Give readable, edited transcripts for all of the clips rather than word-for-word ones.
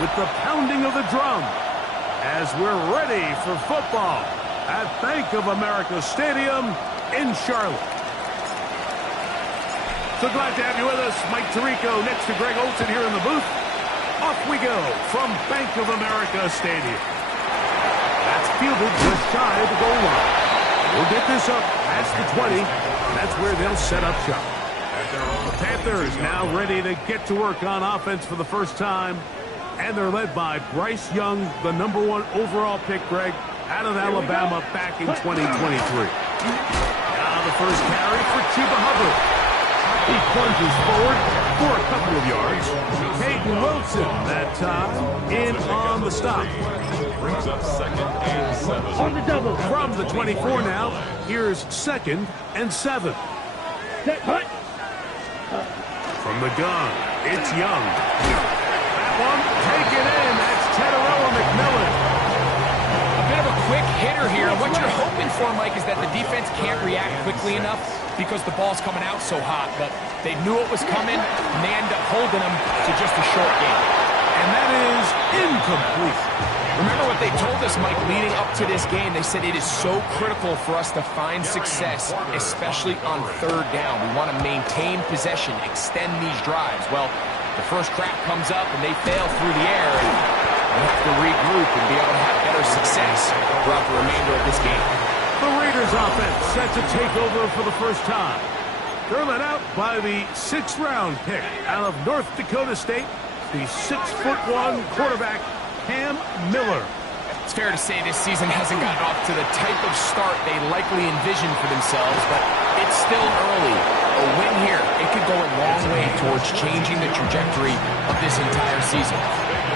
with the pounding of the drum as we're ready for football at Bank of America Stadium in Charlotte. So glad to have you with us. Mike Tirico next to Greg Olson here in the booth. Off we go from Bank of America Stadium. That's fielded just shy of the goal line. We'll get this up past the 20. That's where they'll set up shop. The Panthers now ready to get to work on offense for the first time. And they're led by Bryce Young, the #1 overall pick, Greg, out of Alabama back in 2023. Now the first carry for Chuba Hubbard. He plunges forward for a couple of yards. Peyton Wilson that time in on the stop. Brings up 2nd and 7. On the double. From the 24 now, here's 2nd and 7. From the gun, it's Young. That one taken in. That's Tedarella McMillan. A bit of a quick hitter here. What you're hoping for, Mike, is that the defense can't react quickly enough because the ball's coming out so hot. But they knew it was coming, and they end up holding them to just a short game. And that is incomplete. Remember what they told us, Mike, leading up to this game. They said it is so critical for us to find success, especially on 3rd down. We want to maintain possession, extend these drives. Well, the first crack comes up, and they fail through the air. And we'll have to regroup and be able to have better success throughout the remainder of this game. The Raiders offense set to take over for the first time. They're led out by the 6th-round pick out of North Dakota State, the 6'1" quarterback, Cam Miller. It's fair to say this season hasn't gotten off to the type of start they likely envisioned for themselves, but it's still early. A win here, it could go a long way towards changing the trajectory of this entire season.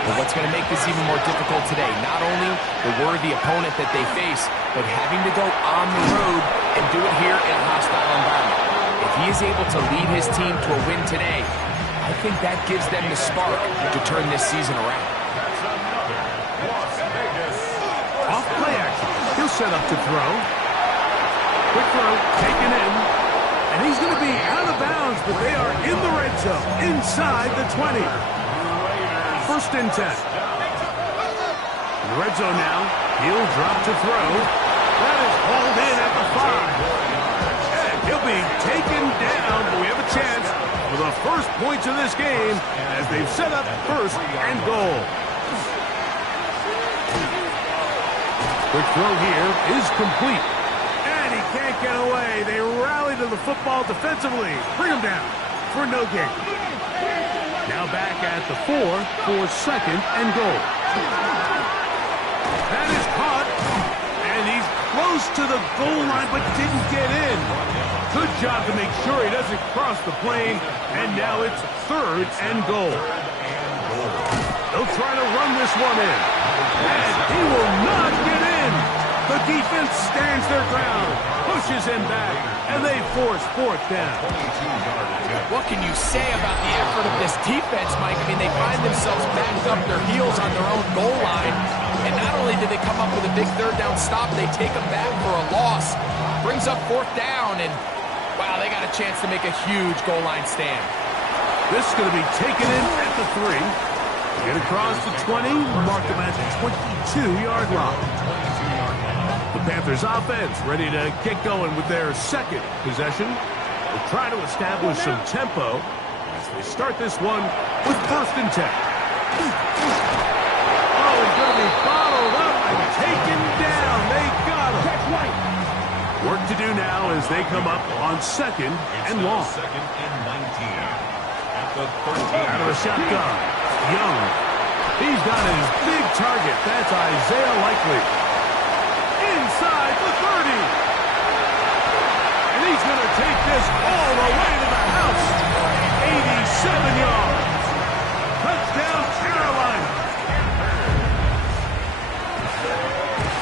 But what's going to make this even more difficult today? Not only the worthy opponent that they face, but having to go on the road and do it here in a hostile environment. If he is able to lead his team to a win today, I think that gives them the spark to turn this season around. Off play action. He'll set up to throw. Quick throw, taken in. And he's going to be out of bounds, but they are in the red zone, inside the 20. 1st and 10. In the red zone now. He'll drop to throw. That is hauled in at the 5. And he'll be taken down, but we have a chance for the first points of this game as they've set up 1st and goal. Quick throw here is complete. And he can't get away. They rally to the football defensively. Bring him down for no gain. Now back at the 4 for 2nd and goal. That is caught. And he's close to the goal line but didn't get in. Good job to make sure he doesn't cross the plane. And now it's 3rd and goal. They'll try to run this one in. And he will not get in. The defense stands their ground, pushes him back, and they force 4th down. What can you say about the effort of this defense, Mike? I mean, they find themselves backed up their heels on their own goal line. And not only did they come up with a big 3rd down stop, they take them back for a loss. Brings up 4th down, and wow, they got a chance to make a huge goal line stand. This is going to be taken in at the 3. Get across the 20, mark them at the 22-yard line. The Panthers offense ready to get going with their 2nd possession. They'll try to establish some tempo as they start this one with 1st and 10. Oh, he's going to be bottled up and taken down. They got him. Work to do now as they come up on 2nd and long. 2nd and 19. At the 13. Out of the shotgun. Young. He's got his big target. That's Isaiah Likely. Inside the 30. And he's going to take this all the way to the house. 87 yards. Touchdown, Carolina.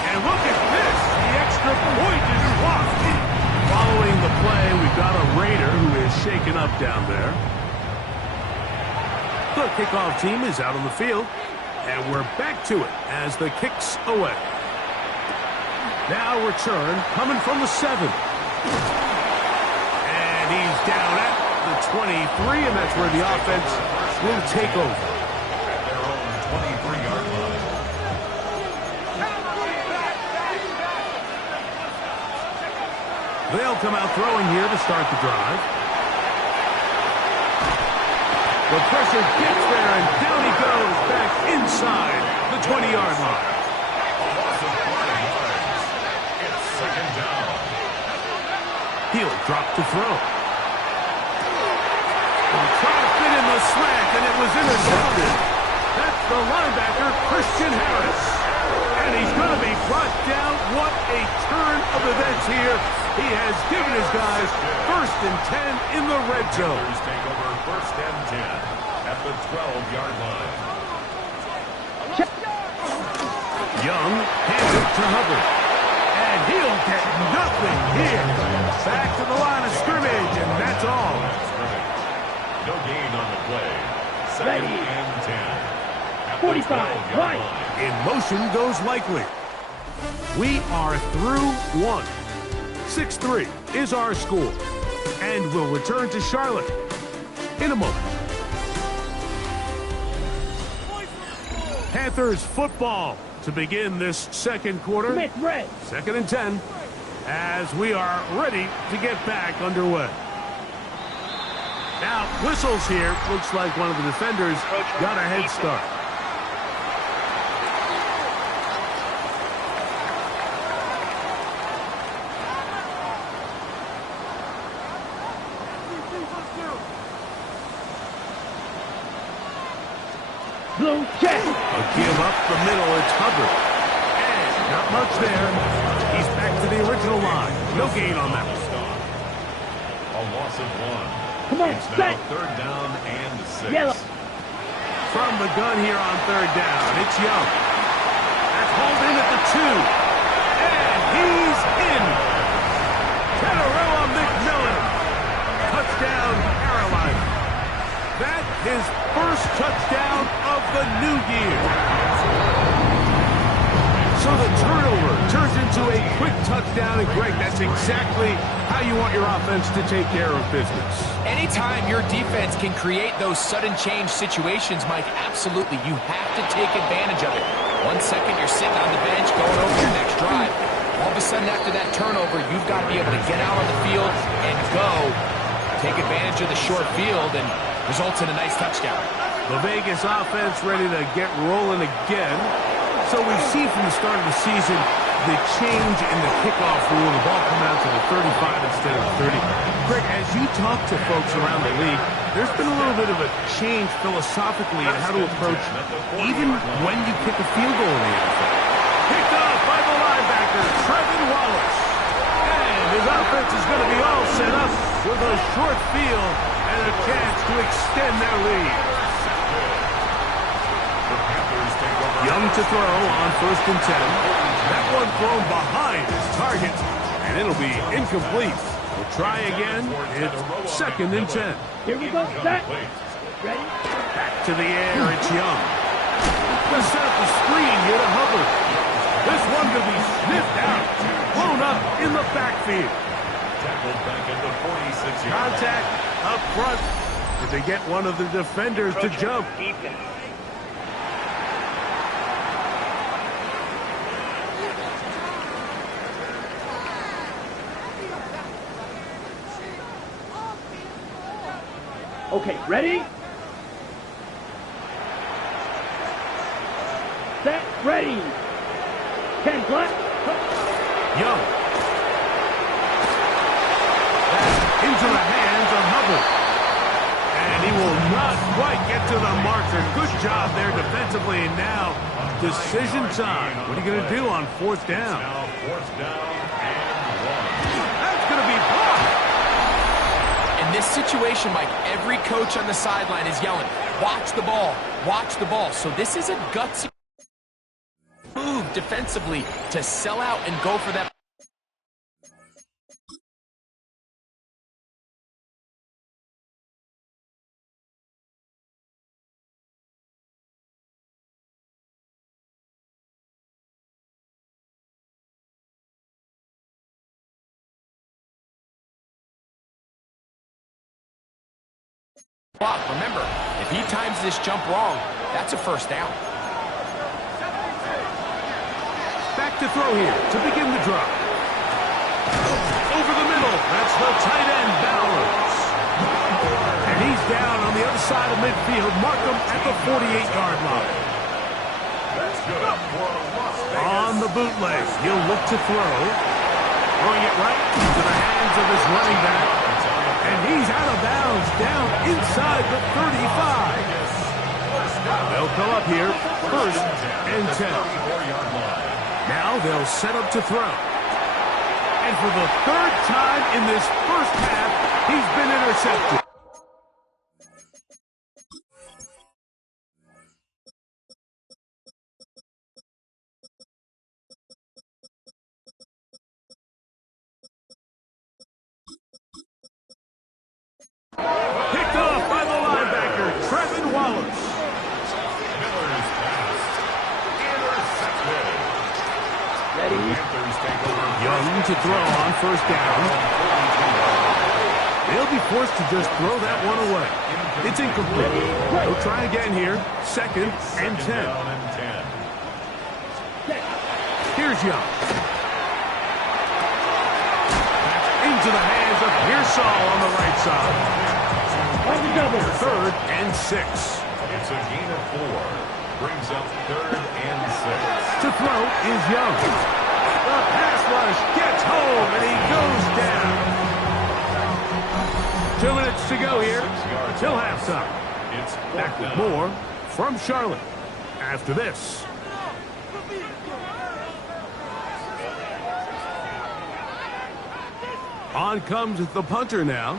And look at this. The extra point is blocked. Following the play, we've got a Raider who is shaken up down there. The kickoff team is out on the field, and we're back to it as the kick's away. Now return coming from the 7. And he's down at the 23, and that's where the offense will take over. At their own 23. They'll come out throwing here to start the drive. The pressure gets there, and down he goes back inside the 20-yard line. A loss of 5 yards. It's second down. He'll drop to throw. He'll try to fit in the slant, and it was intercepted. That's the linebacker, Christian Harris. And he's going to be brought down. What a turn of events here. He has given his guys 1st and 10 in the red zone. Panthers take over 1st and 10 at the 12-yard line. Young hands it to Hubbard. And he'll get nothing here. Back to the line of scrimmage, and that's all. No gain on the play. 2nd and 10. 45, right. In motion goes Likely. We are through one. 6-3 is our score. And we'll return to Charlotte in a moment. Panthers football to begin this second quarter. 2nd and 10 as we are ready to get back underway. Now, whistles here. Looks like one of the defenders got a head start. Blue check. A give up the middle. It's Hubbard. And not much there. He's back to the original line. No gain on that one. A loss of 1. Come on, it's set. now 3rd down and 6. Yellow. From the gun here on 3rd down, it's Young. That's hauled in at the 2. And he's in. Catarella McMillan. Touchdown, Carolina. That his first touchdown of the new year. So the turnover turns into a quick touchdown, and Greg, that's exactly how you want your offense to take care of business. Anytime your defense can create those sudden change situations, Mike, absolutely, you have to take advantage of it. 1 second, you're sitting on the bench going over your next drive. All of a sudden, after that turnover, you've got to be able to get out on the field and go. Take advantage of the short field and results in a nice touchdown. The Vegas offense ready to get rolling again. So we've seen from the start of the season the change in the kickoff rule. The ball come out to the 35 instead of the 30. Greg, as you talk to folks around the league, there's been a little bit of a change philosophically in how to approach even when you kick a field goal in the NFL. Picked off by the linebacker, Trevin Wallace. And his offense is going to be all set up with a short field and a chance to extend their lead. Young to throw on 1st and 10. That one thrown behind his target, and it'll be incomplete. We'll try again. It's 2nd and 10. Here we go. Set. Ready? Back to the air. It's Young. Gonna set up the screen here to Hubbard. This one to be sniffed out. Blown up in the backfield. Tackled back at the 46-yard line. Contact up front. Did they get one of the defenders to jump? Okay, ready? Set, ready. 10 flat. Young. That's into the hands of Hubbard. And he will not quite get to the marker. Good job there defensively. And now, decision time. What are you going to do on 4th down? Now 4th down and 1. That's going to be blocked. In this situation, Mike, every coach on the sideline is yelling, watch the ball, watch the ball. So this is a gutsy move defensively to sell out and go for that. Remember, if he times this jump wrong, that's a 1st down. Back to throw here to begin the drive. Over the middle. That's the tight end, Bowers. And he's down on the other side of midfield. Mark him at the 48-yard line. That's good for a loss. On the bootleg, he'll look to throw. Throwing it right into the hands of his running back. And he's out of bounds, down inside the 35. They'll come up here, first and 10. Now they'll set up to throw. And for the third time in this first half, he's been intercepted. Picked off by the linebacker, Trevin Wallace. Miller's pass. Intercepted. Ready? Panthers take over. Young to throw on first down. They'll be forced to just throw that one away. It's incomplete. They'll try again here. Second and 10. Down and 10. Here's Young. Into the hands of Pearsall on the right side. On the double. Third and 6. It's a gain of 4. Brings up third and 6. To throw is Young. The pass rush gets home, and he goes down. 2 minutes to go here until halftime. It's Back with more from Charlotte after this. On comes the punter now.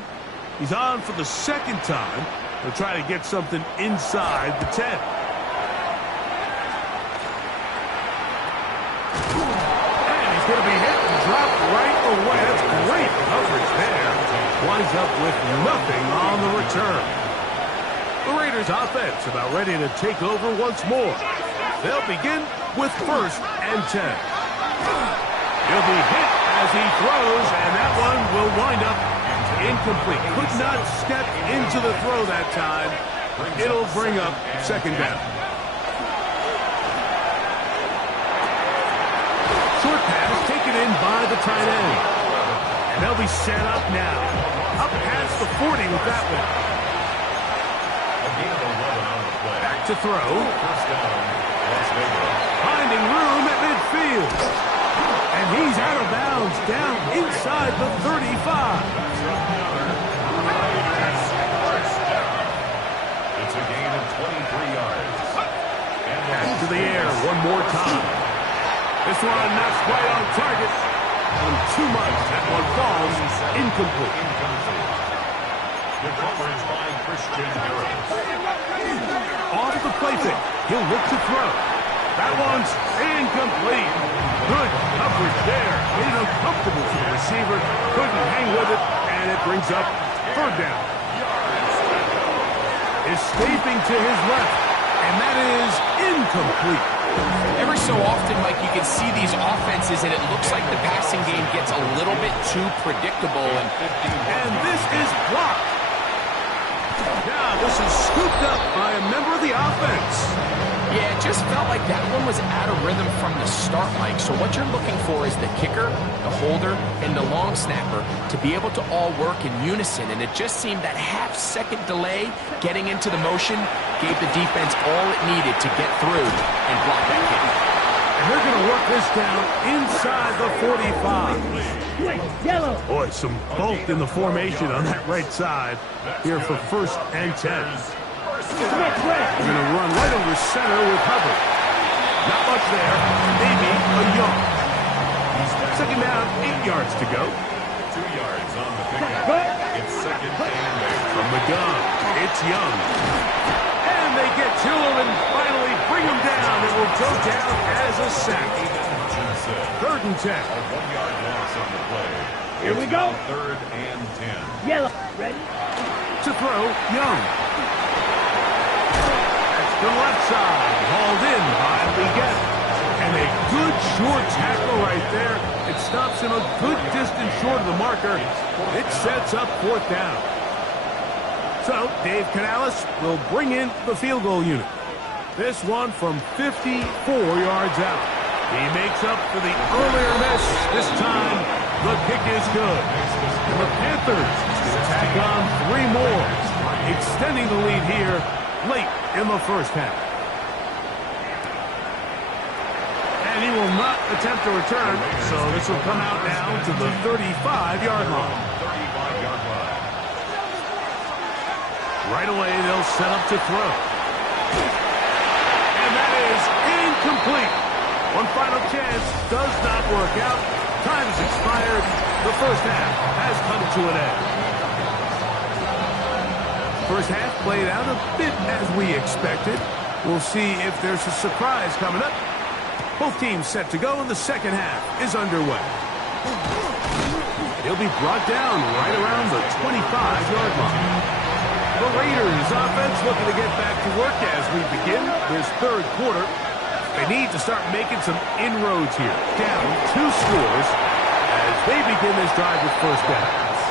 He's on for the second time. He'll try to get something inside the 10. And he's going to be hit and dropped right away. That's great coverage there. Winds up with nothing on the return. The Raiders offense about ready to take over once more. They'll begin with first and 10. He'll be hit as he throws, and that one will wind up incomplete. Could not step into the throw that time. It'll bring up second down. Short pass taken in by the tight end. And they'll be set up now. Up past the 40 with that one. a gain of 11 on the play. Back to throw. First down, Las Vegas. Finding room at midfield. And he's out of bounds, down inside the 35. It's a gain of 23 yards. And Back to the air one more time. This one not quite on target. On too much, that one falls incomplete. The coverage by Christian Harris. Off the play fake. He'll look to throw. That one's incomplete. Good coverage there. Made it uncomfortable for the receiver. Couldn't hang with it, and it brings up third down. Escaping to his left, and that is incomplete. Every so often, Mike, you can see these offenses, and it looks like the passing game gets a little bit too predictable. And this is blocked. Now this is scooped up by a member of the offense. Yeah, it just felt like that one was out of rhythm from the start, Mike. So what you're looking for is the kicker, the holder, and the long snapper to be able to all work in unison. And it just seemed that half-second delay getting into the motion gave the defense all it needed to get through and block that kick. And they're going to work this down inside the 45. Wait, yellow. Boy, some bulk in the formation on that right side here for first and 10. Switch red. They're going to run right over center with Hubbard. Not much there. Maybe a Young. Second down, 8 yards to go. 2 yards on the pickup. It's second and 8. From the gun, it's Young. And they get to him and finally bring him down. It will go down as a sack. Third and 10. A 1-yard loss on the play. Here we go. Third and 10. Yellow. Ready? To throw, Young. That's the left side, hauled in by Leggett. And a good short tackle right there. It stops him a good distance short of the marker. It sets up fourth down. So, Dave Canales will bring in the field goal unit. This one from 54 yards out. He makes up for the earlier miss, this time The kick is good. And the Panthers tack on 3 more, extending the lead here late in the first half. And he will not attempt a return, so this will come out now to the 35-yard line. Right away, they'll set up to throw. And that is incomplete. One final chance does not work out. Time has expired. The first half has come to an end. First half played out a bit as we expected. We'll see if there's a surprise coming up. Both teams set to go, and the second half is underway. He'll be brought down right around the 25-yard line. The Raiders offense looking to get back to work as we begin this third quarter. They need to start making some inroads here. Down 2 scores as they begin this drive with first downs.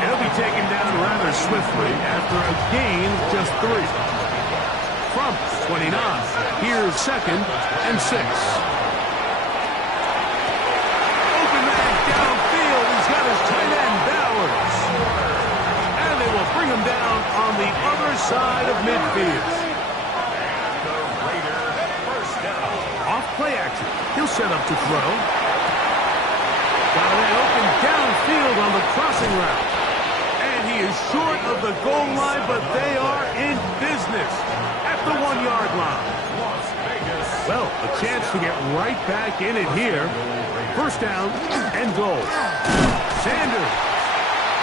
They'll be taken down rather swiftly after a gain of just 3. From 29, here's 2nd and 6. Open man downfield. He's got his tight end Bowers. And they will bring him down on the other side of midfield. Off play action. He'll set up to throw. Got a man open downfield on the crossing route. And he is short of the goal line, but they are in business at the 1-yard line. Well, a chance to get right back in it here. First down and goal. Sanders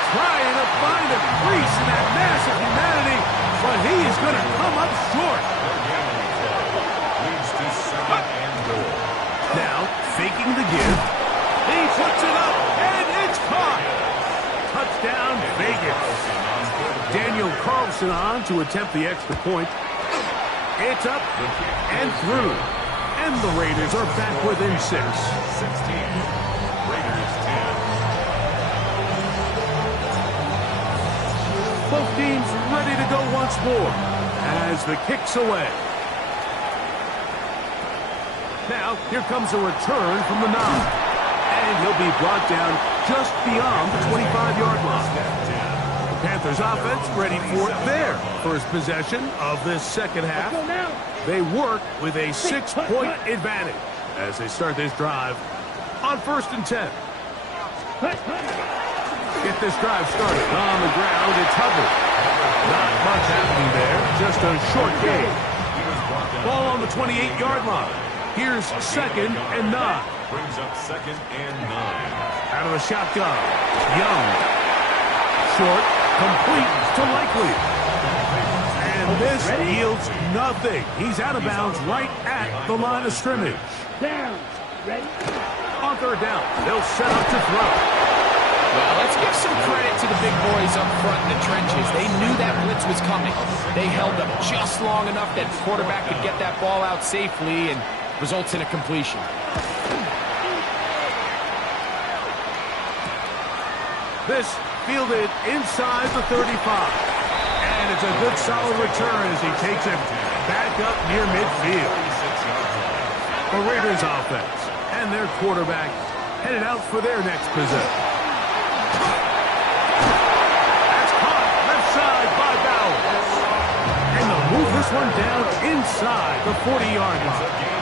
trying to find a crease in that mass of humanity, but he is going to come up short. Now, faking the give. He puts it up, and it's caught. Touchdown, Vegas. Daniel Carlson on to attempt the extra point. It's up and through. And the Raiders are back within 6. 16. Raiders 10. Both teams ready to go once more as the kick's away. Now, here comes a return from the 9. And he'll be brought down just beyond the 25-yard line. The Panthers offense ready for their first possession of this second half. They work with a 6-point advantage as they start this drive on 1st and 10. Get this drive started on the ground. It's Hubbard. Not much happening there. Just a short gain. Ball on the 28-yard line. Here's 2nd and 9. Brings up 2nd and 9. Out of the shotgun. Young. Short. Complete to Likely. And this yields nothing. He's out of bounds right at the line of scrimmage. Down. Ready? On 3rd down, they'll set up to throw. Well, let's give some credit to the big boys up front in the trenches. They knew that blitz was coming. They held up just long enough that the quarterback could get that ball out safely and results in a completion. This fielded inside the 35. And it's a good solid return as he takes it back up near midfield. The Raiders offense and their quarterback headed out for their next possession. That's caught left side by Bowers. And they'll move this one down inside the 40-yard line.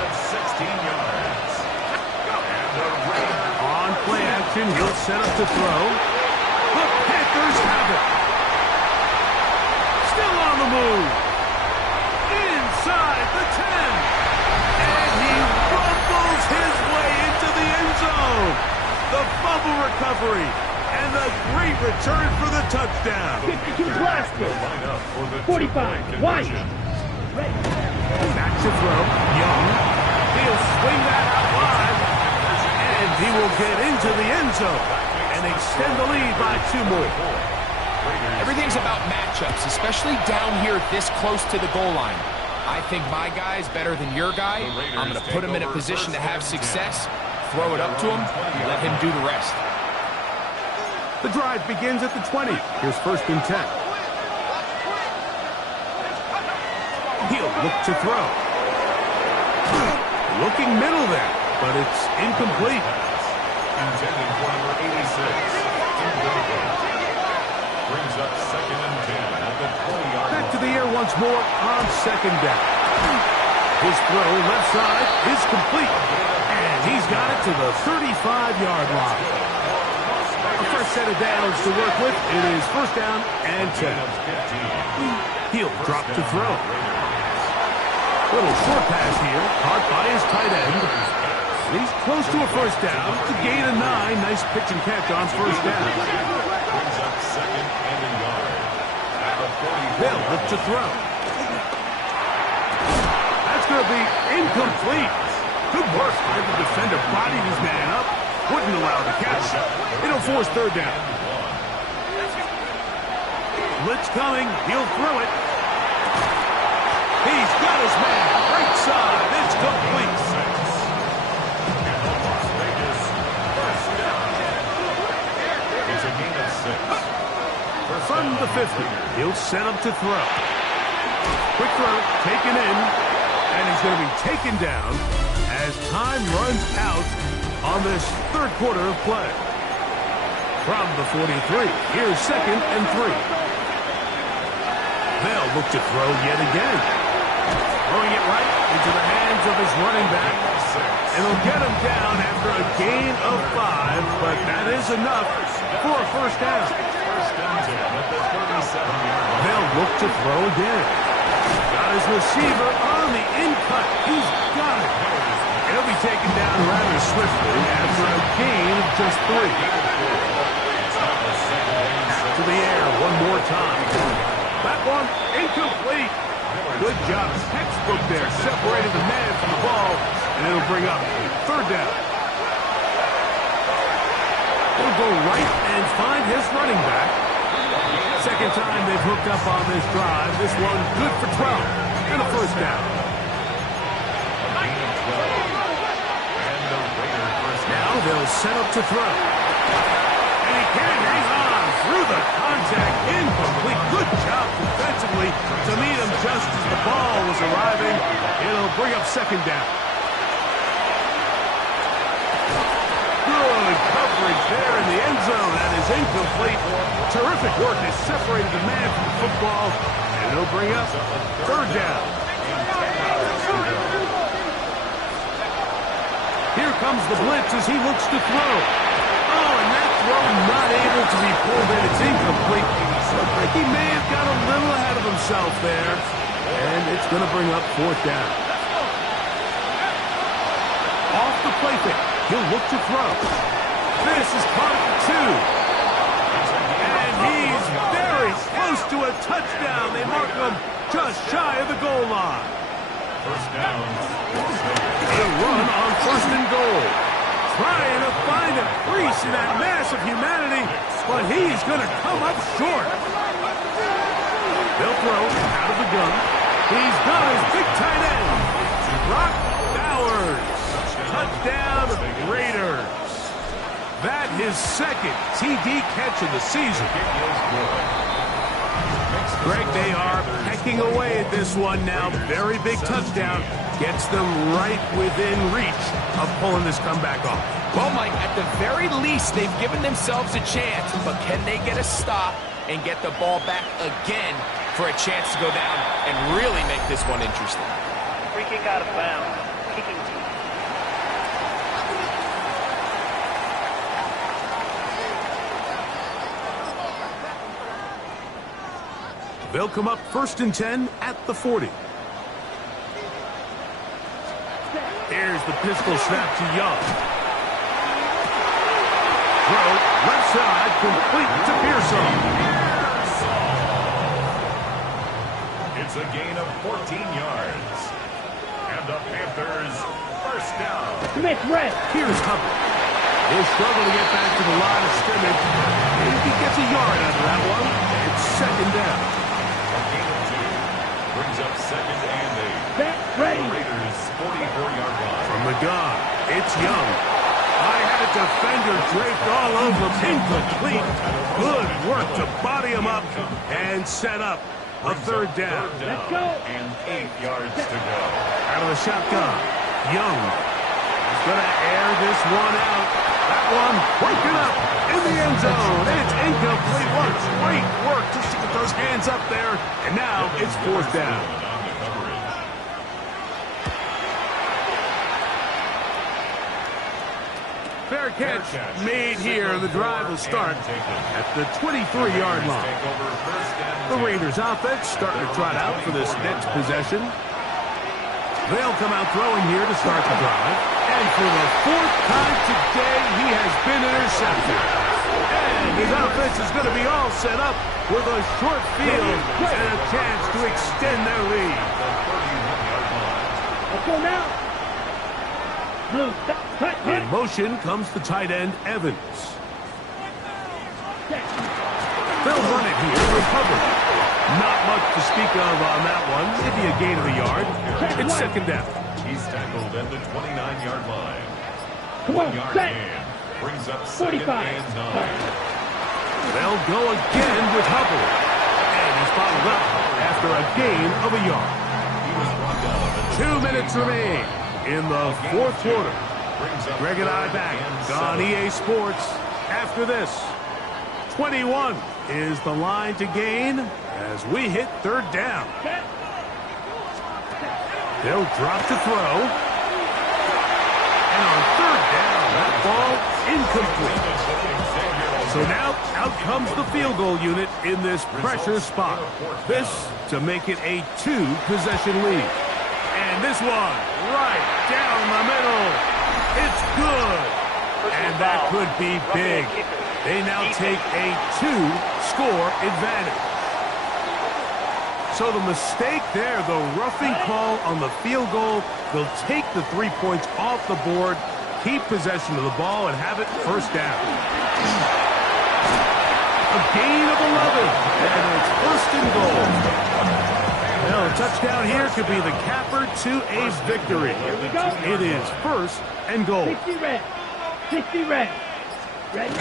On play action, he'll set up to throw. The Panthers have it. Still on the move. Inside the 10. And he rumbles his way into the end zone. The fumble recovery. And the great return for the touchdown. 52 Glasgow. 45. White. Back to throw. Young. He'll swing that out wide. And he will get into the end zone and extend the lead by 2 more. Everything's about matchups, especially down here this close to the goal line. I think my guy's better than your guy. I'm going to put him in a position to have success, throw it up to him, and let him do the rest. The drive begins at the 20. Here's 1st and 10. He'll look to throw. Looking middle there, but it's incomplete. intended for number 86. Brings up 2nd and 10 at the 20-yard line. Back to the air once more on 2nd down. His throw left side is complete. And he's got it to the 35-yard line. A first set of downs to work with. It is 1st down and 10. He'll drop to throw. Little short pass here, caught by his tight end. He's close to a 1st down. To gain a 9. Nice pitch and catch on 1st down. Brings up 2nd and a yard. At the 40. They'll look to throw. That's going to be incomplete. Good work by the defender. Bodied his man up. Wouldn't allow the catch. It'll force 3rd down. Blitz coming. He'll throw it. He's got his man. Right side. It's complete. It's a gain of 6. From the 50. He'll set up to throw. Quick throw. Taken in. And he's going to be taken down as time runs out on this 3rd quarter of play. From the 43, here's 2nd and 3. They'll look to throw yet again. Throwing it right into the hands of his running back. And he'll get him down after a gain of 5, but that is enough for a 1st down. They'll look to throw again. Got his receiver on the in-cut. He's got it. He'll be taken down rather swiftly after a gain of just 3. To the air one more time. That one incomplete. Good job. Textbook there. Separated the man from the ball, and it'll bring up 3rd down. He'll go right and find his running back. 2nd time they've hooked up on this drive. This one good for 12 and a 1st down. Now they'll set up to throw. And he can't hang on through the contact. Incomplete. Good job defensively to meet him just as the ball was arriving. It'll bring up 2nd down. Good coverage there in the end zone. That is incomplete. Terrific work. They separated the man from the football. And it'll bring up 3rd down. Here comes the blitz as he looks to throw. Oh, and that throw not able to be pulled in. It's incomplete. Looks like he may have got a little ahead of himself there. And it's going to bring up 4th down. Off the play fake. He'll look to throw. This is caught at the 2. And he's very close to a touchdown. They mark him just shy of the goal line. 1st down. He'll run on 1st and goal. Trying to find a crease in that mass of humanity, but he's going to come up short. They'll throw out of the gun. He's got his big tight end, Brock Bowers. Touchdown, Raiders. That his 2nd TD catch of the season. Greg, they are pecking away at this one now. Very big touchdown. Gets them right within reach of pulling this comeback off. Well, Mike, at the very least, they've given themselves a chance. But can they get a stop and get the ball back again for a chance to go down and really make this one interesting? Free kick out of bounds. Kicking team. They'll come up 1st and 10 at the 40. Here's the pistol snap to Young. Throw, left side, complete to Pearson. It's a gain of 14 yards. And the Panthers, 1st down. Smith, red. Here's Hubbard. He'll struggle to get back to the line of scrimmage. If he gets a yard out of that one, it's 2nd down. A gain of 2. Brings up 2nd and 8. Set, ready. Raiders, 44-yard line. From the gun, it's Young. I had a defender draped all over him. Incomplete. Good work to body him up and set up a 3rd down. Let's go. And 8 yards to go. Out of the shotgun, Young. He's going to air this one out. That one broken up in the end zone. It's incomplete. What great work just to get those hands up there. And now it's fourth down. Fair catch made here. The drive will start at the 23-yard line. The Raiders offense starting to trot out for this next possession. They'll come out throwing here to start the drive. And for the fourth time today, he has been intercepted. And his offense is going to be all set up with a short field and a chance to extend their lead. Let's go now. Blue, In motion comes the tight end, Evans. They'll run it here with Hubbard. Not much to speak of on that one. Maybe a gain of a yard. It's second down. He's tackled at the 29-yard line. Come on, 1 yard set. gain. Brings up second 45. and 9. They'll go again with Hubbard. And he's followed up after a gain of a yard. He was brought down at the 2 minutes remain in the fourth quarter. Brings up Greg and I third back and on 7. EA Sports after this. 21 is the line to gain as we hit third down. They'll drop to throw. And on third down, that ball incomplete. So now out comes the field goal unit in this pressure spot. This to make it a 2-possession lead. And this one right down the middle. It's good. And that could be big. They now take a 2-score advantage. So the mistake there, the roughing call on the field goal, they'll take the 3 points off the board, keep possession of the ball, and have it first down. A gain of 11, and it's first and goal. Now, a touchdown here could be the capper to a victory. It is first and goal. 60 red. 60 red. Ready?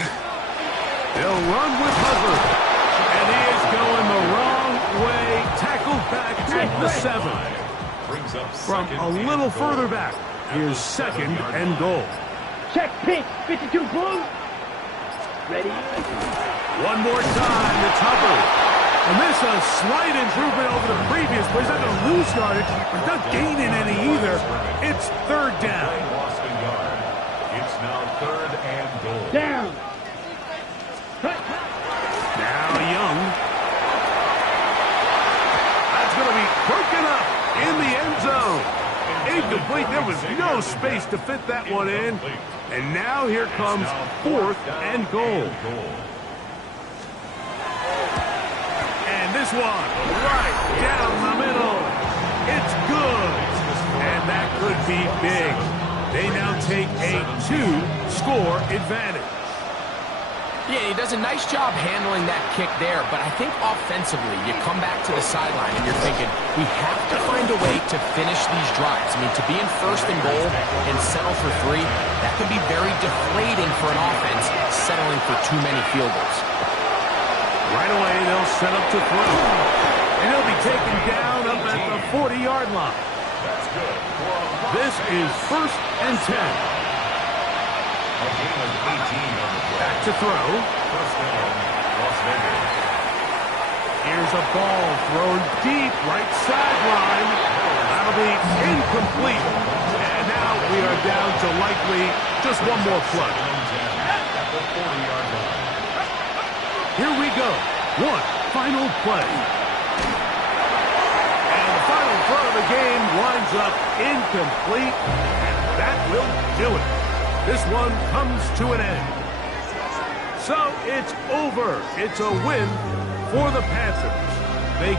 They'll run with Hubbard. And he is going the wrong way. Tackled back at the 7. Brings up From second a and little goal. further back, here's second and goal. Check pitch. 52 blue. Ready? One more time, it's Hubbard. And this a slight improvement over the previous play. He's not going to lose yardage, but not gaining any either. It's third down. Lost a yard. It's now third and goal. Down. Cut. Now Young. That's going to be broken up in the end zone. Incomplete. There was no space to fit that one in. And now here comes fourth and goal. And this one right down the middle. It's good. And that could be big. They now take a 2-score advantage. Yeah, he does a nice job handling that kick there, but I think offensively, you come back to the sideline and you're thinking, we have to find a way to finish these drives. I mean, to be in first and goal and settle for 3, that can be very deflating for an offense settling for too many field goals. Right away, they'll set up to throw. And he'll be taken down up at the 40-yard line. That's good. This is first and 10. A gain of 18 on the play. Back to throw. First down, Las Vegas. Here's a ball thrown deep right sideline. That'll be incomplete. And now we are down to likely just one more play. At the 40-yard line. Here we go. One final play. And the final throw of the game winds up incomplete. And that will do it. This one comes to an end. So it's over. It's a win for the Panthers. They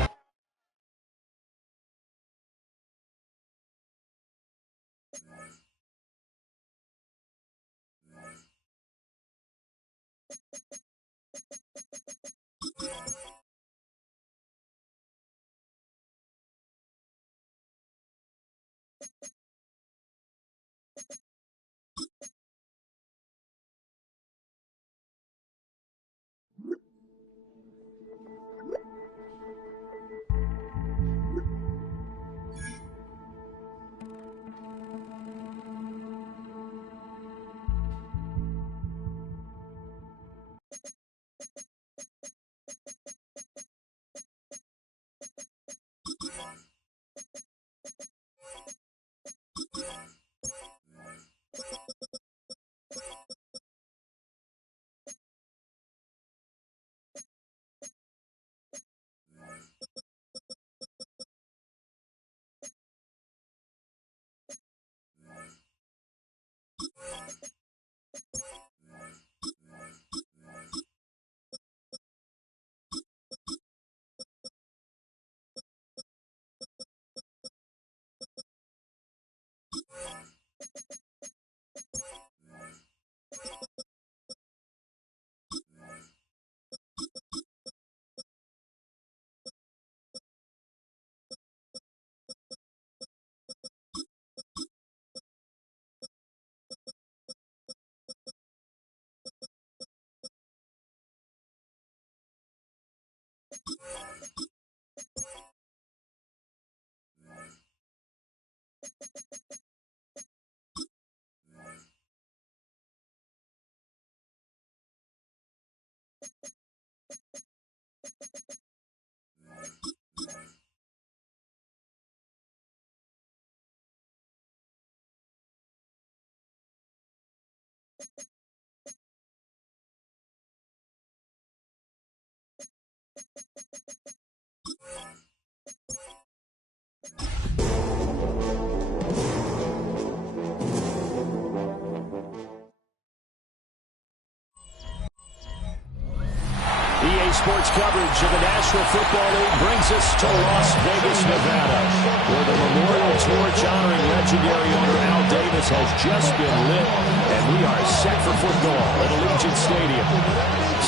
EA Sports coverage of the National Football League brings us to Las Vegas, Nevada, where the memorial torch honoring legendary owner Al Davis has just been lit, and we are set for football at Allegiant Stadium.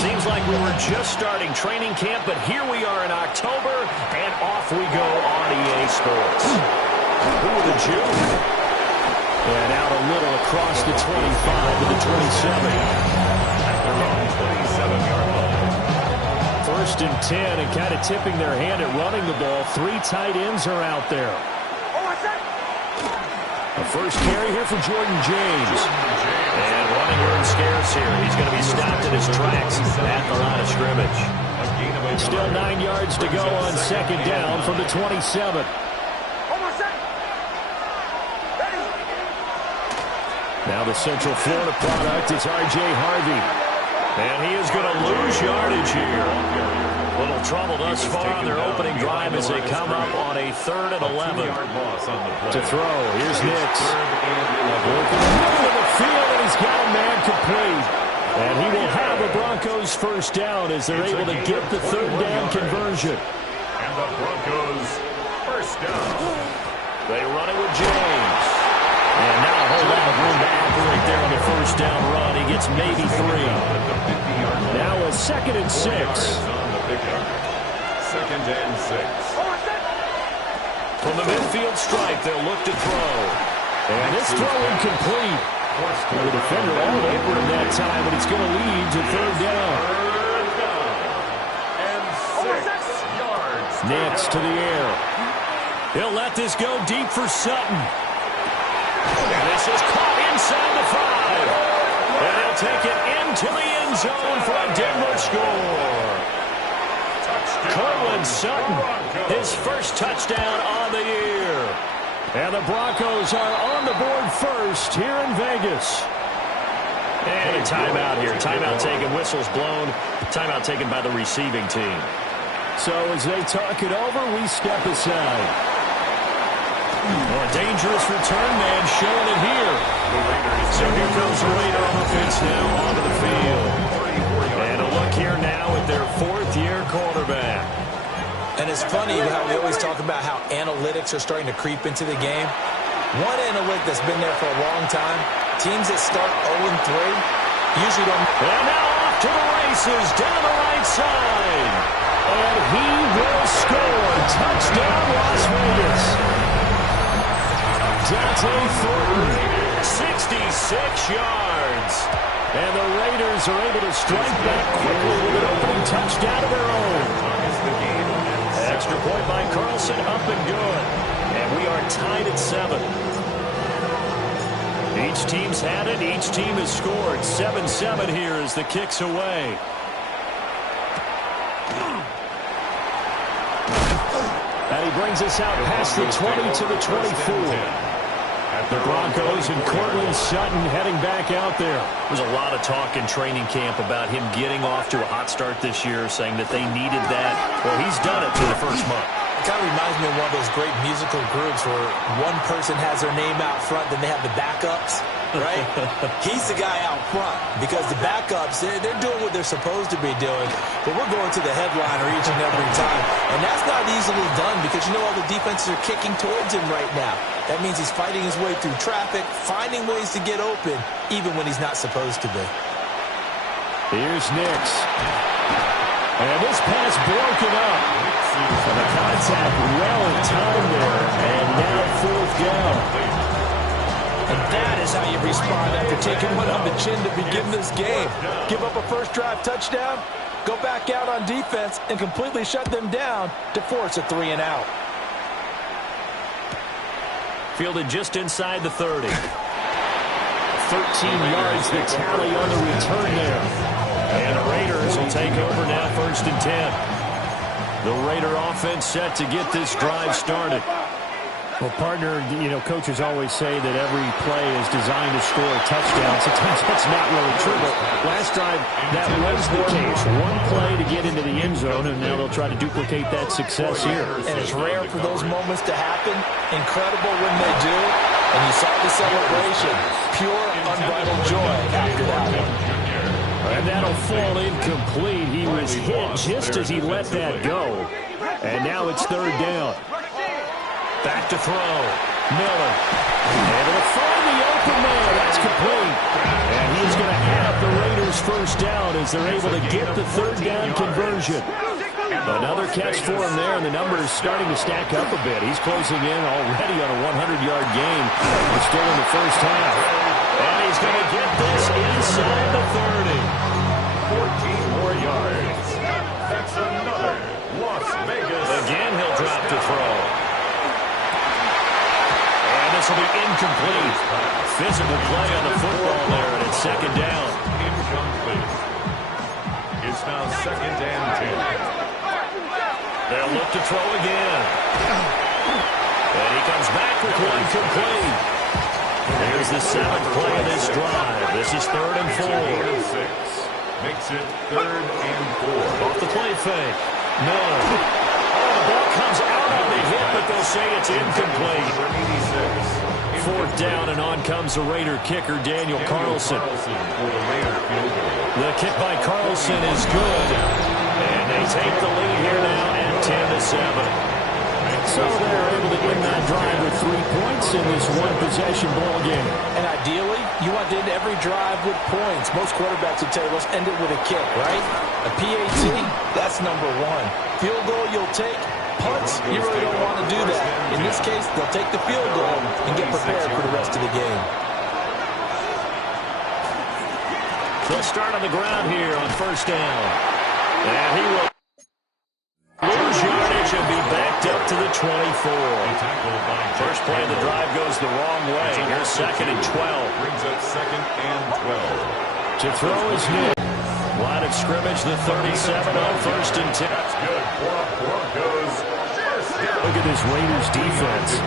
Seems like we were just starting training camp, but here we are in October, and off we go on EA Sports. Who would have Jew? And out a little across the 25 to the 27. At their own 27-yard line. First and 10, and kind of tipping their hand at running the ball. 3 tight ends are out there. A first carry here for Jordan James. And running room scarce here. He's going to be stopped in his tracks at the line of scrimmage. Still 9 yards to go on second down from the 27. Now the Central Florida product is R.J. Harvey. And he is going to lose yardage here. Little trouble thus far on their opening drive as they come up on a 3rd and 11. To throw, here's Nix. Working in the middle of the field, and he's got a man complete. And he will have the Broncos first down as they're able to get the 3rd down conversion. And the Broncos first down. They run it with James. And now a whole lot of room to operate there on the first down run. He gets maybe 3. Now a 2nd and 6. Second and 6. From the midfield stripe, they'll look to throw. And this throw incomplete. Well, the defender all over him that time, but it's going to lead to 3rd down. And 6 yards. Nix to the air. He'll let this go deep for Sutton. And this is caught inside the 5. And they'll take it into the end zone for a Denver score. Cortland Sutton, his first touchdown on the year. And the Broncos are on the board first here in Vegas. And a timeout here. Timeout taken, whistles blown. Timeout taken by the receiving team. So as they talk it over, we step aside. Well, a dangerous return man showing it here. So here comes the Raider offense now onto the field. And a look here now at their 4th-year quarterback. And it's funny how we always talk about how analytics are starting to creep into the game. One analytic that's been there for a long time, teams that start 0-3 usually don't. And now off to the races down the right side. And he will score. Touchdown, Las Vegas. Dante Thornton, 66 yards. And the Raiders are able to strike back quickly with an opening touchdown of their own. Extra point by Carlson, up and good. And we are tied at 7. Each team's had it. Each team has scored. 7-7 here as the kick's away. And he brings us out past the 20 to the 24. At The Broncos and Cortland Sutton heading back out there. There's a lot of talk in training camp about him getting off to a hot start this year, saying that they needed that. Well, he's done it for the first month. It kind of reminds me of one of those great musical groups where one person has their name out front, then they have the backups, right? He's the guy out front because the backups, they're doing what they're supposed to be doing, but we're going to the headliner each and every time. And that's not easily done because, you know, all the defenses are kicking towards him right now. That means he's fighting his way through traffic, finding ways to get open, even when he's not supposed to be. Here's Nix. And this pass broken up. And the contact well in time there. And now fourth down. And that is how you respond after taking one on the chin to begin this game. Give up a first drive touchdown, go back out on defense, and completely shut them down to force a 3-and-out. Fielded just inside the 30. 13 yards the tally on the return there. And the Raiders will take over now, 1st and 10. The Raider offense set to get this drive started. Well, partner, you know, coaches always say that every play is designed to score a touchdown. Sometimes that's not really true, but last drive that was the case. One play to get into the end zone, and now they'll try to duplicate that success here. And it's rare for those moments to happen. Incredible when they do. And you saw the celebration. Pure, unbridled joy after that one. And that'll fall incomplete. He was hit just as he let that go. And now it's 3rd down. Back to throw. Miller. And it'll find the open man. That's complete. And he's going to have the Raiders first down as they're able to get the 3rd down conversion. Another catch for him there, and the numbers starting to stack up a bit. He's closing in already on a 100-yard game. We're still in the first half. And he's going to get this inside the 30. 14 more yards. That's another Las Vegas. Again, he'll drop to throw. And this will be incomplete. Physical play on the football there, and it's 2nd down. Incomplete. It's now 2nd and 10. They'll look to throw again. And he comes back with one complete. Here's the 7th play of this drive. This is 3rd and 4. Makes it 3rd and 4. Off the play fake. Miller. Oh, the ball comes out on the hit, but they'll say it's incomplete. 4th down, and on comes the Raider kicker, Daniel Carlson. The kick by Carlson is good. And they take the lead here now at 10-7. So they're able to win that drive with 3 points in this one-possession ball game. And ideally, you want to end every drive with points. Most quarterbacks would tell you, let's end it with a kick, right? A PAT, that's number 1. Field goal you'll take. Punts, you really don't want to do that. In this case, they'll take the field goal and get prepared for the rest of the game. They'll start on the ground here on 1st down. And he will lose yardage and be backed up to the 24. First play of the drive goes the wrong way. Here's 2nd and 12. Brings up 2nd and 12. To throw is Nick. Line of scrimmage, the 37 on 1st and 10. That's good for Broncos. Look at this Raiders defense.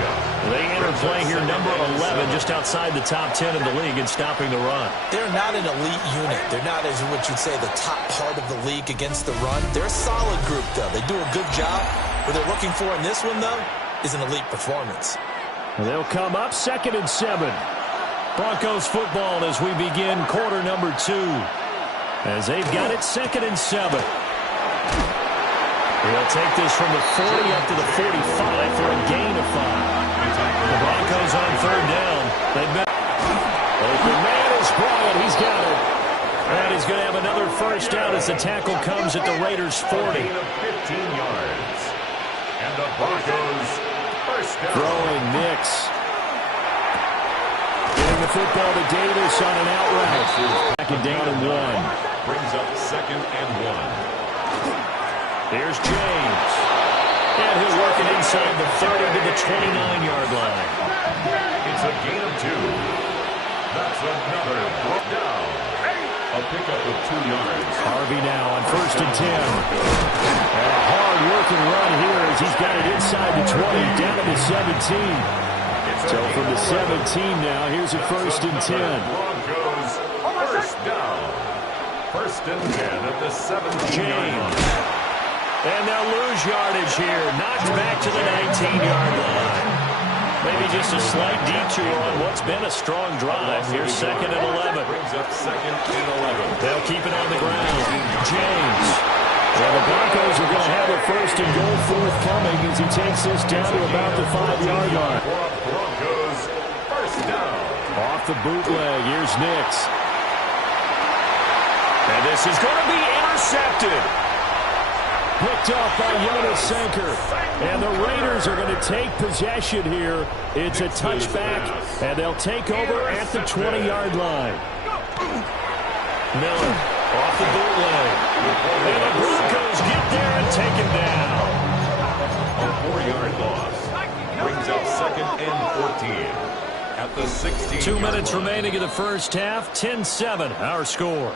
They enter play here, number 11, just outside the top 10 in the league in stopping the run. They're not an elite unit. They're not, as what you'd say, the top part of the league against the run. They're a solid group, though. They do a good job. What they're looking for in this one, though, is an elite performance. They'll come up 2nd and 7. Broncos football as we begin quarter number 2. As they've got it 2nd and 7. He'll take this from the 40 up to the 45 for a gain of 5. The Broncos on 3rd down. They've been open man is Bryant. He's got it. And he's going to have another first down as the tackle comes at the Raiders' 40. 15 yards. And the Broncos first down. Throwing Nix. Getting the football to Davis on an out route. Back and down and 1. Brings up 2nd and 1. Here's James. And he'll work it inside the 30 to the 29-yard line. It's a gain of 2. That's another brought down. A pickup of 2 yards. Harvey now on 1st and 10. And a hard-working run here as he's got it inside the 20, down to the 17. It's So from the 17 now, here's a 1st and 10. Broncos, first down. 1st and 10 at the 17-yard line. And they'll lose yardage here. Knocked back to the 19-yard line. Maybe just a slight detour on what's been a strong drive. Here's 2nd and 11. Brings up 2nd and 11. They'll keep it on the ground. James. Well, the Broncos are going to have a 1st and goal forthcoming as he takes this down to about the 5-yard line. Broncos, first down. Off the bootleg, here's Nix. And this is going to be intercepted. Picked up by Jonas Sanker. And the Raiders are going to take possession here. It's a touchback, and they'll take over at the 20-yard line. Miller off the bootleg. And the Broncos get there and take him down. A 4-yard loss. Brings up 2nd and 14 at the 16. 2 minutes remaining in the first half. 10-7, our score.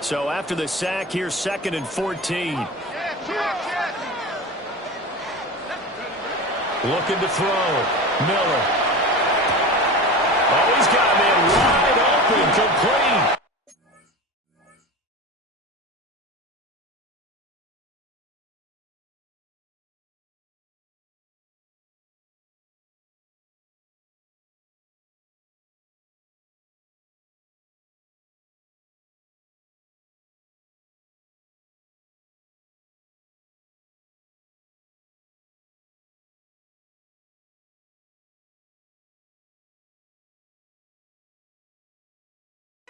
So after the sack, here's 2nd and 14. Looking to throw. Miller. Oh, he's got a man wide open, complete.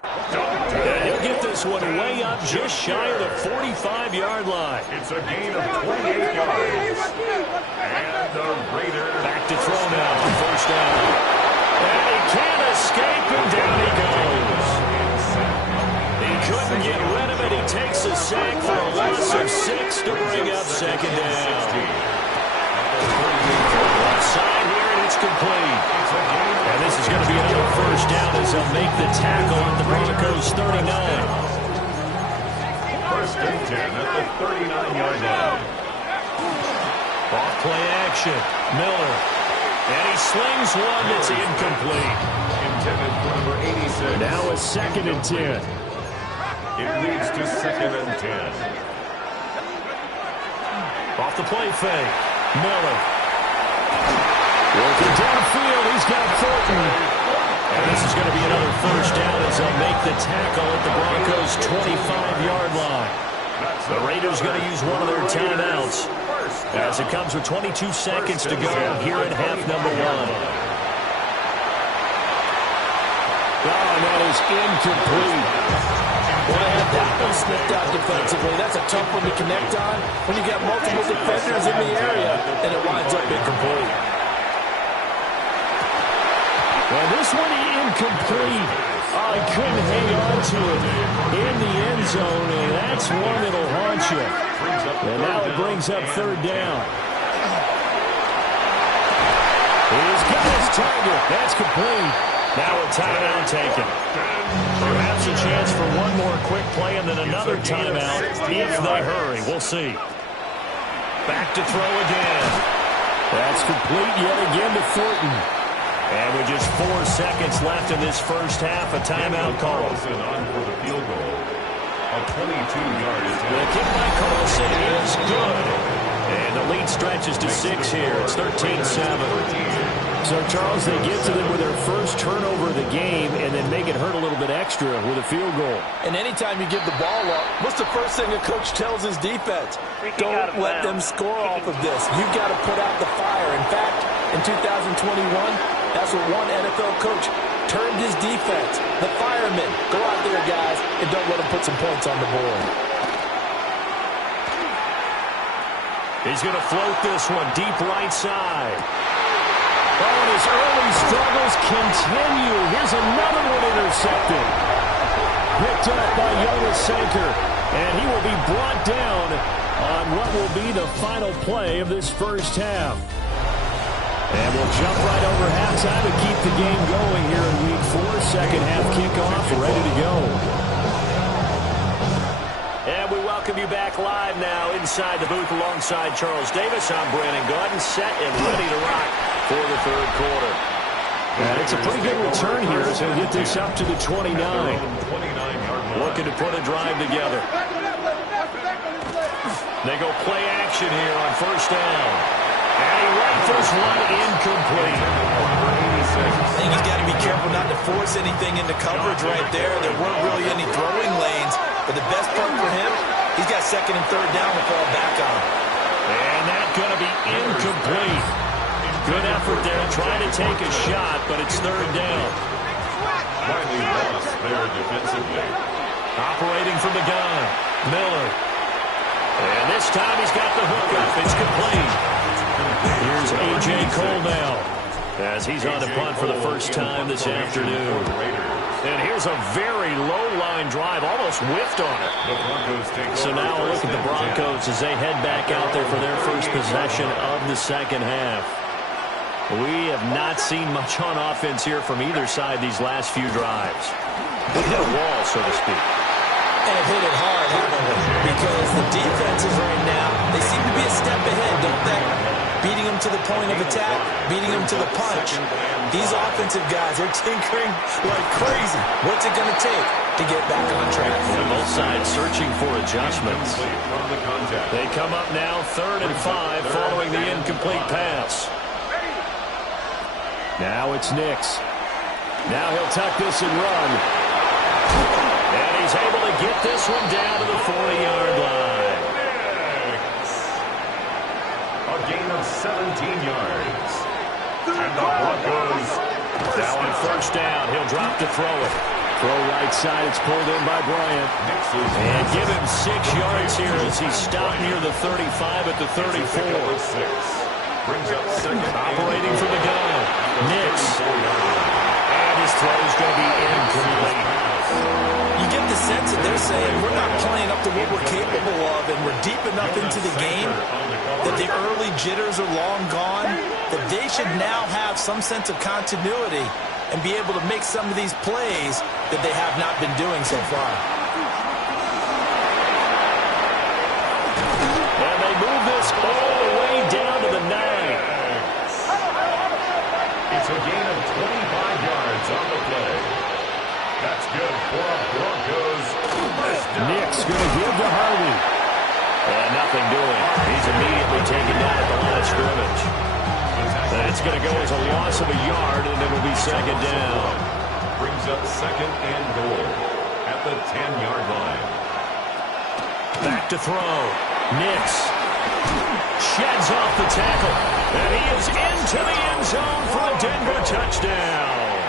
He'll get this one way up just shy of the 45-yard line. It's a gain of 28 yards. And the Raiders back to throw now on 1st down. And he can't escape, and down he goes. He couldn't get rid of it. He takes a sack for a loss of 6 to bring up 2nd down. Left side here, and it's complete. And this is going to be another 1st down as they'll make the tackle at the Broncos 39. 1st and 10 at the 39-yard line. Off play action. Miller. And he slings one that's incomplete. Intended for number 86. Now a 2nd and 10. It leads to 2nd and 10. Off the play fake. Miller. Working downfield, he's got Thornton. And this is going to be another 1st down as they'll make the tackle at the Broncos' 25-yard line. The Raiders going to use one of their timeouts as it comes with 22 seconds to go here at half number 1. Oh, and that is incomplete. Well, they have that one sniffed out defensively. That's a tough one to connect on when you got multiple defenders in the area, and it winds up incomplete. Well, this one incomplete. Oh, he couldn't hang on to it in the end zone, and that's one that'll haunt you. And now it brings up 3rd down. He's got his target. That's complete. Now a timeout taken. Perhaps a chance for one more quick play and then another timeout if they hurry. We'll see. Back to throw again. That's complete yet again to Thornton. And with just 4 seconds left in this first half, a timeout call. Carlson on for the field goal. A 22-yard attempt. The kick by Carlson is good. And the lead stretches to 6 here. It's 13-7. So, Charles, they get to them with their first turnover of the game and then make it hurt a little bit extra with a field goal. And anytime you give the ball up, what's the first thing a coach tells his defense? Don't let them score off of this. You've got to put out the fire. In fact, in 2021, that's what one NFL coach termed his defense. The firemen. Go out there, guys, and don't let them put some points on the board. He's going to float this one deep right side. Oh, and his early struggles continue. Here's another one intercepted. Picked up by Jonas Sanker. And he will be brought down on what will be the final play of this first half. And we'll jump right over halftime to keep the game going here in Week 4. Second half kickoff ready to go. And we welcome welcome you back live now inside the booth alongside Charles Davis. I'm Brandon Gaudin, set and ready to rock for the third quarter. And it's a pretty good return here as he'll get this up to the 29. Looking to put a drive together. They go play action here on first down. And he rifles one incomplete. I think he's got to be careful not to force anything into coverage right there. There weren't really any throwing lanes. But the best part for him, he's got second and third down to fall back on. And that's going to be incomplete. Good effort there trying to take a shot, but it's third down. Finally lost there defensively. Operating from the gun, Miller. And this time he's got the hook up. It's complete. Here's A.J. Cole now as he's on the punt for the first time this afternoon. And here's a very low-line drive, almost whiffed on it. So now a look at the Broncos as they head back out there for their first possession of the second half. We have not seen much on offense here from either side these last few drives. They hit a wall, so to speak. And have hit it hard, haven't they? Because the defenses right now, they seem to be a step ahead, don't they? Beating them to the point of attack, beating them to the punch. These offensive guys, they're tinkering like crazy. What's it going to take to get back on track? And both sides searching for adjustments. They come up now 3rd and 5 following the incomplete pass. Now it's Nix. Now he'll tuck this and run. And he's able to get this one down to the 40-yard line. A gain of 17 yards. And the Broncos. Now on first down, he'll drop to throw it. Throw right side, it's pulled in by Bryant. And give him 6 yards here as he stopped near the 35 at the 34. Brings up second. Operating from the gun. Nix. And his throw's going to be incomplete. You get the sense that they're saying we're not playing up to what we're capable of, and we're deep enough into the game that the early jitters are long gone, that they should now have some sense of continuity and be able to make some of these plays that they have not been doing so far. And they move this all the way down to the 9. It's a gain of 25 yards on the play. That's good for a Broncos. Nix going to give to Harvey. And nothing doing. He's immediately taken down at the line of scrimmage. That's going to go as a loss of a yard, and it'll be second down. Brings up second and goal at the 10-yard line. Back to throw. Nix sheds off the tackle. And he is into the end zone for a Denver touchdown.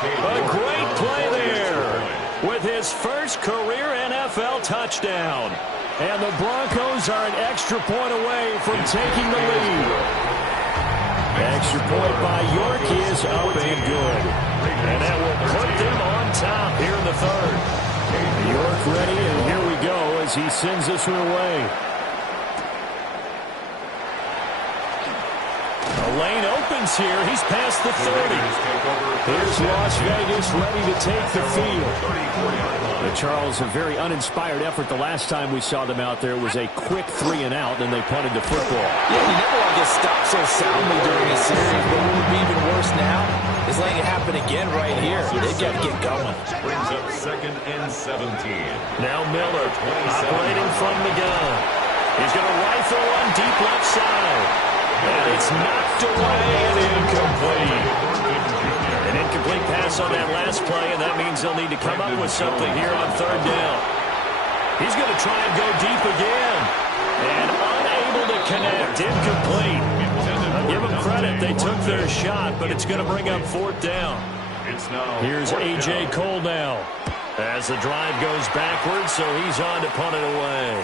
A great play there with his first career NFL touchdown. And the Broncos are an extra point away from taking the lead. Extra point by York is up and good. And that will put them on top here in the third. York ready, and here we go as he sends this one away. The lane opens here. He's past the 30. Here's Las Vegas ready to take the field. The Charles, a very uninspired effort. The last time we saw them out there was a quick 3 and out, and they punted the football. Yeah, you never want to get stopped so soundly during a series, but what would be even worse now is letting it happen again right here. They've got to get going. Brings up second and 17. Now Miller operating from the gun. He's going to rifle one deep left side. And it's knocked away and incomplete. An incomplete pass on that last play, and that means they'll need to come up with something here on third down. He's going to try and go deep again. And unable to connect. Incomplete. I'll give them credit. They took their shot, but it's going to bring up fourth down. Here's A.J. Cole now. As the drive goes backwards, so he's on to punt it away.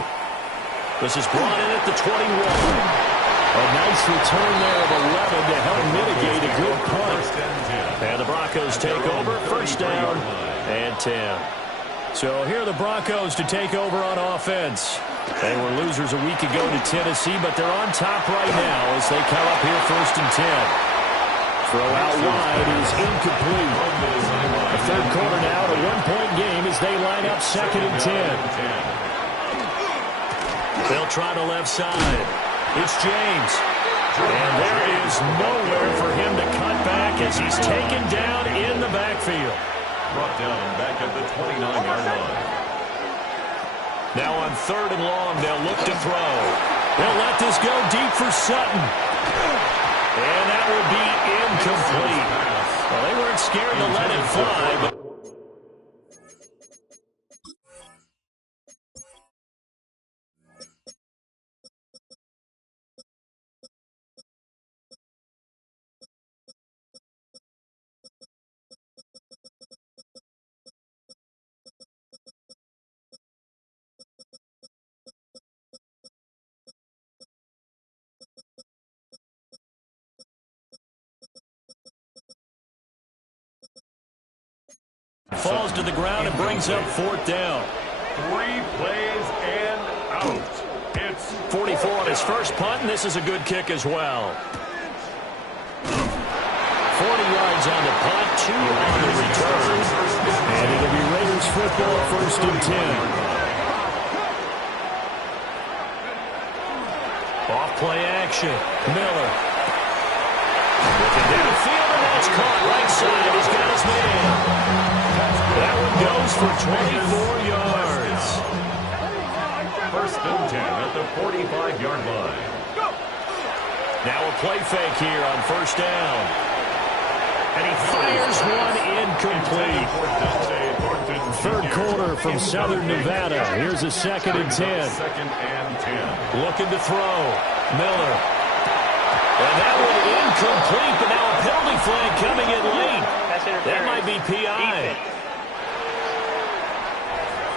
This is brought in at the 21. A nice return there of 11 to help mitigate a good punt. And the Broncos take over, first down and 10. So here are the Broncos to take over on offense. They were losers a week ago to Tennessee, but they're on top right now as they come up here first and 10. Throw out wide is incomplete. The third quarter now, a 1-point game as they line up second and 10. They'll try the left side. It's James. And there is nowhere for him to cut back as he's taken down in the backfield. Brought down back at the 29-yard line. Now on 3rd and long, they'll look to throw. They'll let this go deep for Sutton. And that will be incomplete. Well, they weren't scared to let it fly, but falls to the ground and brings up 4th down. 3 plays and out. It's 44 on his first punt, and this is a good kick as well. 40 yards on the punt, 2 on the return. And it'll be Raiders football, 1st and 10. Off play action. Miller. Looking downfield, and that's caught right side. He's got his man. That one goes for 24 yards. 1st and 10 at the 45-yard line. Now a play fake here on 1st down. And he fires one incomplete. 3rd quarter from Southern Nevada. Here's a 2nd and 10. 2nd and 10. Looking to throw. Miller. And that one incomplete, but now a penalty flag coming in late. That might be PI.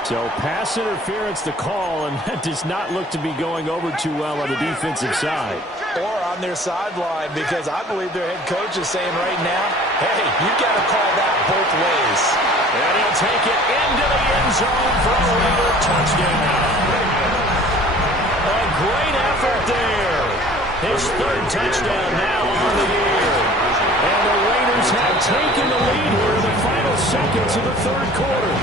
So pass interference the call, and that does not look to be going over too well on the defensive side. Or on their sideline, because I believe their head coach is saying right now, hey, you got to call that both ways. And he'll take it into the end zone for a Raider touchdown. A great effort there. His 3rd touchdown now on the year. And the Raiders have taken the lead here in the final seconds of the 3rd quarter.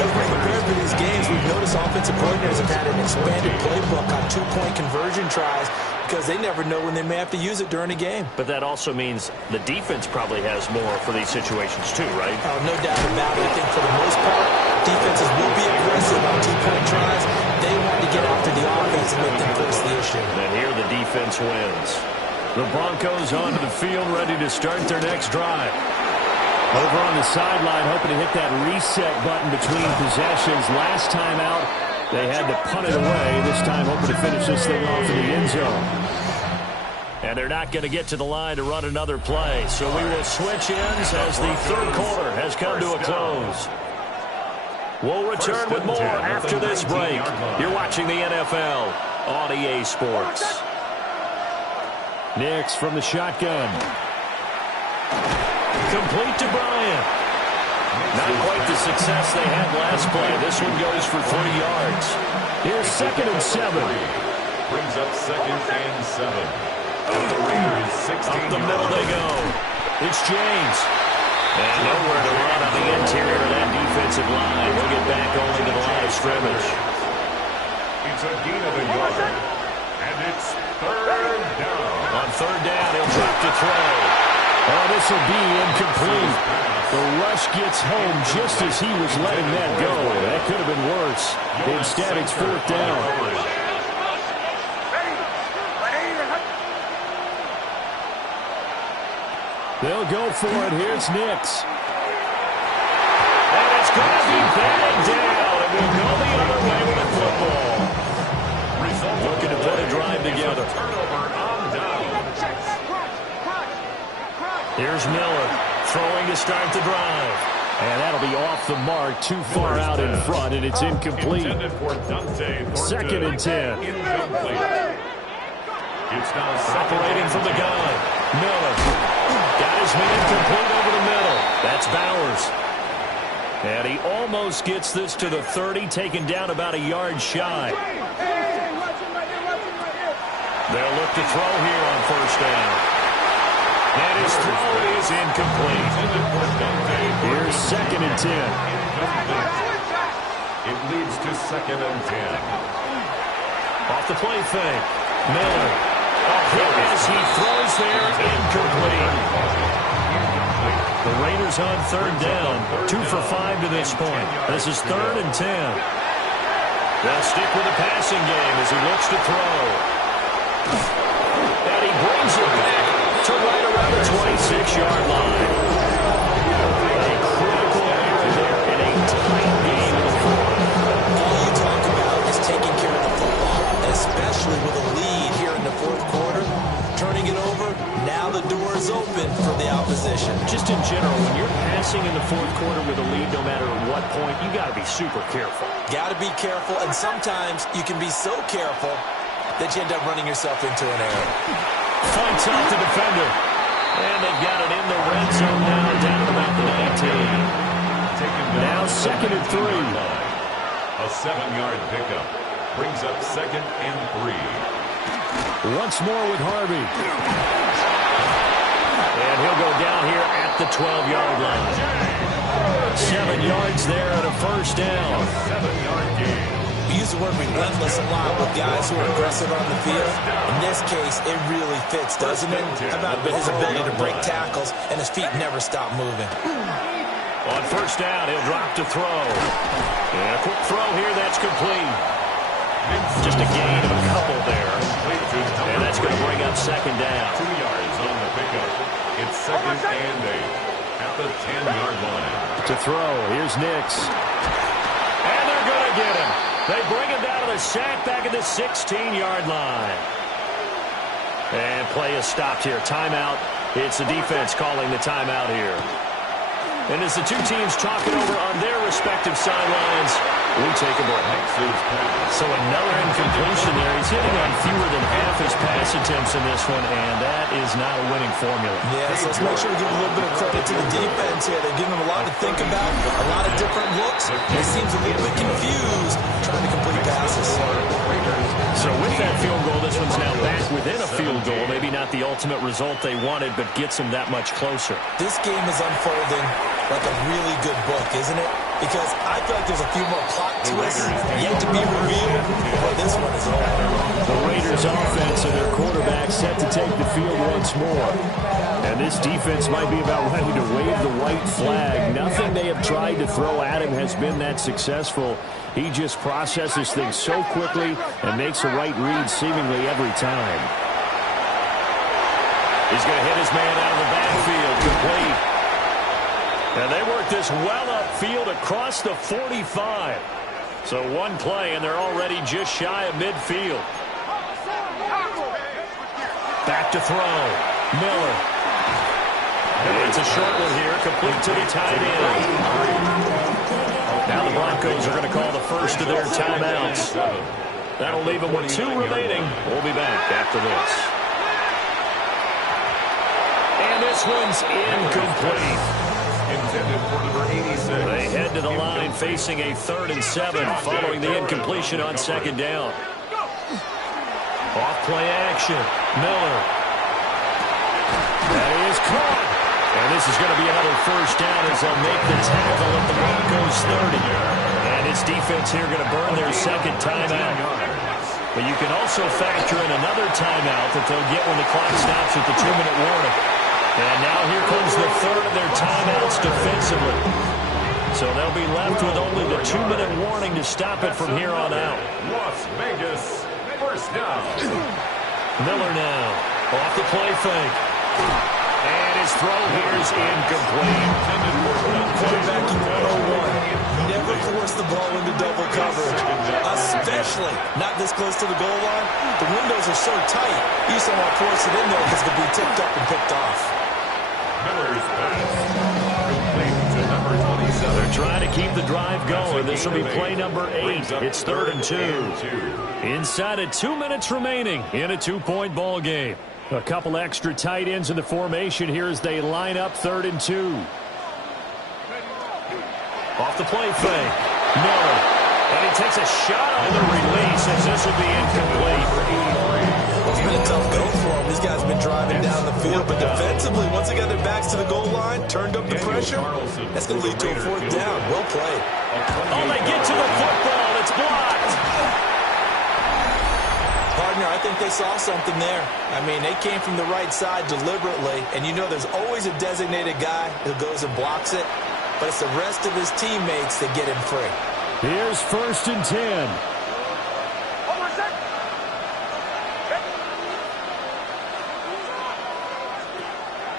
As we're prepared for these games, we've noticed offensive coordinators have had an expanded playbook on 2-point conversion tries because they never know when they may have to use it during a game. But that also means the defense probably has more for these situations too, right? Oh, no doubt about it. I think for the most part, defenses will be aggressive on 2-point tries. They want to get after the offense and make them force the issue. And here the defense wins. The Broncos onto the field, ready to start their next drive. Over on the sideline, hoping to hit that reset button between possessions. Last time out, they had to punt it away. This time, hoping to finish this thing off in the end zone. And they're not going to get to the line to run another play. So we will switch ends as the 3rd quarter has come to a close. We'll return with more after this break. You're watching the NFL on EA Sports. Nix from the shotgun. Complete to Bryant. Not quite the success they had last play. This one goes for 3 yards. Here's 2nd and 7. Brings up 2nd and 7. The Raiders 16. Up the middle they go. It's James. And nowhere to run on the interior of that defensive line. He'll get back only to the line of scrimmage. It's a gain of a yard. And it's 3rd down. On 3rd down, he'll drop to throw. Oh, this will be incomplete. The rush gets home just as he was letting that go. That could have been worse. Instead, it's 4th down. They'll go for it. Here's Nix. And it's going to be batted down. It will go the other way with the football. Looking to put a drive together. Here's Miller throwing to start the drive. And that'll be off the mark, too far out in front, and it's incomplete. 2nd and 10. It's now separating from the gun. Miller got his man complete over the middle. That's Bowers. And he almost gets this to the 30, taken down about a yard shy. They'll look to throw here on 1st down. And his throw is incomplete. Here's 2nd and 10. It leads to 2nd and 10. Off the play fake. Miller. A hit as he throws there. Incomplete. The Raiders on third down. 2 for 5 to this point. This is 3rd and 10. They'll stick with the passing game as he looks to throw. And he brings it back to right around the 26-yard line. A critical error there in a tight game in the fourth. All you talk about is taking care of the football, and especially with a lead here in the fourth quarter. Turning it over, now the door is open for the opposition. Just in general, when you're passing in the fourth quarter with a lead, no matter at what point, you got to be super careful. Got to be careful, and sometimes you can be so careful that you end up running yourself into an error. Fights off the defender. And they've got it in the red zone now, down at about the 19. Now 2nd and 3. A 7-yard pickup brings up 2nd and 3. Once more with Harvey. And he'll go down here at the 12-yard line. 7 yards there and a first down. 7-yard gain. We use the word relentless a lot with guys who are aggressive on the field. In this case, it really fits, doesn't it? How about his ability to break tackles and his feet never stop moving? On first down, he'll drop to throw. And a quick throw here, that's complete. Just a gain of a couple there. And that's going to bring up 2nd down. 2 yards on the pickup. It's 2nd and 8 at the 10-yard line. To throw, here's Nix. And they're going to get him. They bring him down to the sack back at the 16-yard line. And play is stopped here. Timeout. It's the defense calling the timeout here. And as the two teams talk it over on their respective sidelines, we take a break. So another incompletion there. He's hitting on fewer than half his pass attempts in this one, and that is not a winning formula. Yeah, so let's make sure we give a little bit of credit to the defense here. They're giving him a lot to think about, a lot of different looks. He seems a little bit confused trying to complete passes. So with that field goal, this one's now back within a field goal. Maybe not the ultimate result they wanted, but gets them that much closer. This game is unfolding like a really good book, isn't it? Because I feel like there's a few more plot twists yet to be revealed, but this one is over. The Raiders offense and their quarterback set to take the field once more. And this defense might be about ready to wave the white flag. Nothing they have tried to throw at him has been that successful. He just processes things so quickly and makes the right read seemingly every time. He's going to hit his man out of the backfield, complete. And they work this well upfield across the 45. So one play, and they're already just shy of midfield. Back to throw. Miller. It's a short one here, complete to the tight end. Now the Broncos are going to call the first of their timeouts. That'll leave them with 2 remaining. We'll be back after this. And this one's incomplete. Intended for number 86. They head to the line facing a 3rd and 7 following the incompletion on 2nd down. Off play action. Miller. That is caught. And this is going to be another first down as they'll make the tackle at the Broncos 30. And his defense here going to burn their 2nd timeout. But you can also factor in another timeout that they'll get when the clock stops at the 2-minute warning. And now here comes the 3rd of their timeouts defensively. So they'll be left with only the 2-minute warning to stop it from here on out. Las Vegas, first down. Miller now, off the play fake. And his throw here is incomplete. Quarterbacking 101. Never force the ball into double coverage, especially not this close to the goal line. The windows are so tight, you just don't want to force it in there because it could be tipped up and picked off. Miller's pass. Complete to number 27. They're trying to keep the drive going. This will be play number 8. It's 3rd and 2. Inside of 2 minutes remaining in a 2-point ball game. A couple extra tight ends in the formation here as they line up 3rd and 2. Off the play fake. Miller. And he takes a shot on the release as this will be incomplete. It's been a tough go for him. These guys have been driving down the field, but defensively, once they got their backs to the goal line, turned up the pressure, that's going to lead to a 4th down. Well played. Oh, they get to the football. It's blocked. Gardner, I think they saw something there. I mean, they came from the right side deliberately, and you know there's always a designated guy who goes and blocks it, but it's the rest of his teammates that get him free. Here's 1st and 10.